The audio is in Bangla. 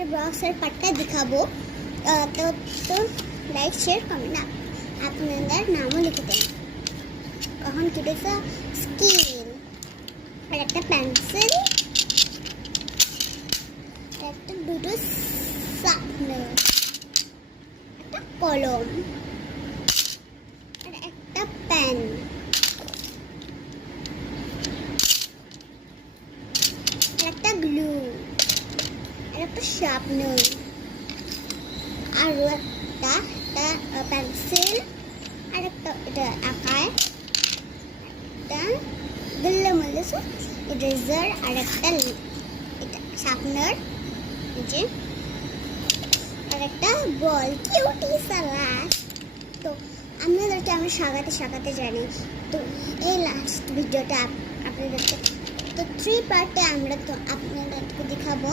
এবার বক্সের পার্টটা দেখাবো। তো লাইক শেয়ার কমেন্ট আপনাদের নামও লিখে দেন। কখন কেটেছে স্কেল আর একটা পেন্সিল, একটা দুটো শার্পনার, একটা কলম আর একটা পেন, একটা গ্লু আর একটা শার্পনার আর একটা পেন্সিল আর একটা এটা আঁকায় একটা গুল্লা মল্লিস ইরেজার আর একটা এটা শার্পনার যে আর একটা বল কিউটি সালাস। তো আপনাদেরকে আমি সাগাতে জানি। তো এই লাস্ট ভিডিওটা আপনাদেরকে তো 3 পার্টে আমরা তো আপনাদেরকে দেখাবো।